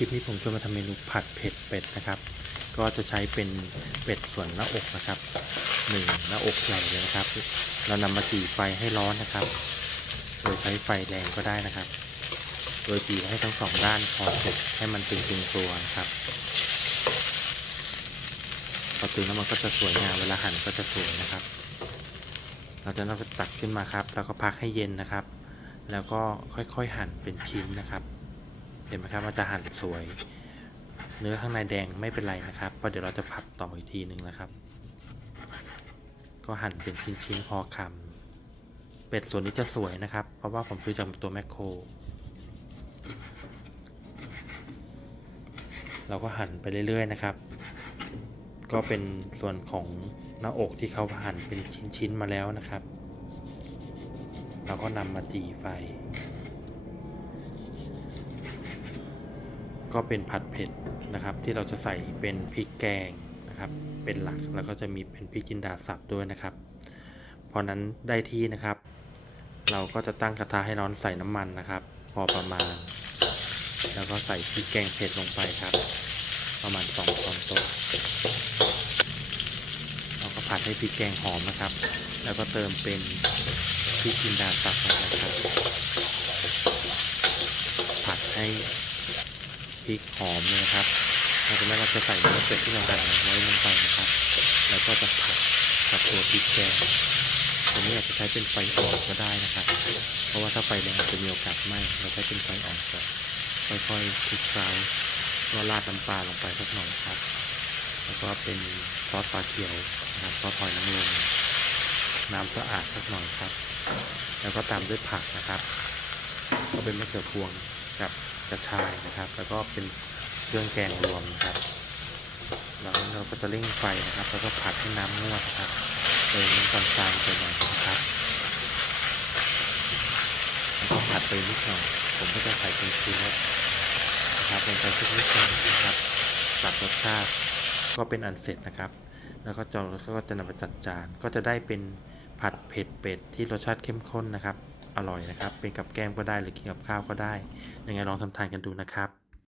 ลิปนี้ผมจะมาทำเมนูผัดเผ็ดเป็ดนะครับ ก็จะใช้เป็นเป็ดส่วนหน้าอกนะครับหนึ่งหน้าอกใหญ่เลยนะครับ เรานำมาจี่ไฟให้ร้อนนะครับ โดยใช้ไฟแรงก็ได้นะครับ โดยจี่ให้ทั้งสองด้านพอสุกให้มันตึงๆตัวนะครับพอตึงแล้วมันก็จะสวยงามเวลาหั่นก็จะสวยนะครับ เราจะนำไปตักขึ้นมาครับ แล้วก็พักให้เย็นนะครับ แล้วก็ค่อยๆหั่นเป็นชิ้นนะครับ เห็นไหมครับมันจะหั่นสวย เนื้อข้างในแดงไม่เป็นไรนะครับเพราะเดี๋ยวเราจะผัดต่ออีกทีหนึ่งนะครับ ก็หั่นเป็นชิ้นๆพอคำเป็ดส่วนนี้จะสวยนะครับ เพราะว่าผมซื้อจากตัวแมคโครเราก็หั่นไปเรื่อยๆนะครับ ก็เป็นส่วนของหน้าอกที่เขาหั่นเป็นชิ้นๆมาแล้วนะครับ เราก็นำมาจีไฟ ก็เป็นผัดเผ็ดนะครับ ที่เราจะใส่เป็นพริกแกงนะครับ เป็นหลักแล้วก็จะมีเป็นพริกจินดาสับด้วยนะครับ พอนั้นได้ที่นะครับ เราก็จะตั้งกระทะให้ร้อนใส่น้ำมันนะครับ พอประมาณ แล้วก็ใส่พริกแกงเผ็ดลงไปครับ ประมาณ2ช้อนโต๊ะเราก็ผัดให้พริกแกงหอมนะครับ แล้วก็เติมเป็นพริกจินดาสับลงไปครับผัดให้ ริกหอมเลยนะครับแล้วจากนั้นเราจะใส่เนื้อเป็ดที่เราหั่นไว้ลงไปนะครับ แล้วก็จะผัดกับตัวพริกแกงตัวนี้อาจจะใช้เป็นไฟอ่อนก็ได้นะครับ เพราะว่าถ้าไฟแรงจจะมีโอกาสไหม้เราใช้เป็นไฟอ่อนก่อนค่อยๆคลุกเคล้าก็ราดน้ำปลาลงไปสักหน่อยครับ แล้วก็เป็นซอสปลาเขียวนะครับซอสหอยนางรมน้ำสะอาดสักหน่อยครับ แล้วก็ตามด้วยผักนะครับ ก็เป็นมะเขือพวง กับกระชายนะครับ แล้วก็เป็นเครื่องแกงรวมนะครับแล้วเราก็จะเร่งไฟนะครับ แล้วก็ผัดให้น้ำงวดนะครับเติมน้ำตาลทรายไปหน่อยนะครับแล้วก็ผัดไปนิดหน่อยผมก็จะใส่เป็นชูรสนะครับลงไปสักนิดหนึงนะครับปรับรสชาติก็เป็นอันเสร็จนะครับ แล้วก็จะก็จะนำไปจัดจานก็จะได้เป็นผัดเผ็ดเป็ดที่รสชาติเข้มข้นนะครับ อร่อยนะครับ เป็นกับแกล้มก็ได้หรือกินกับข้าวก็ได้ยังไงลองทำทานกันดูนะครับ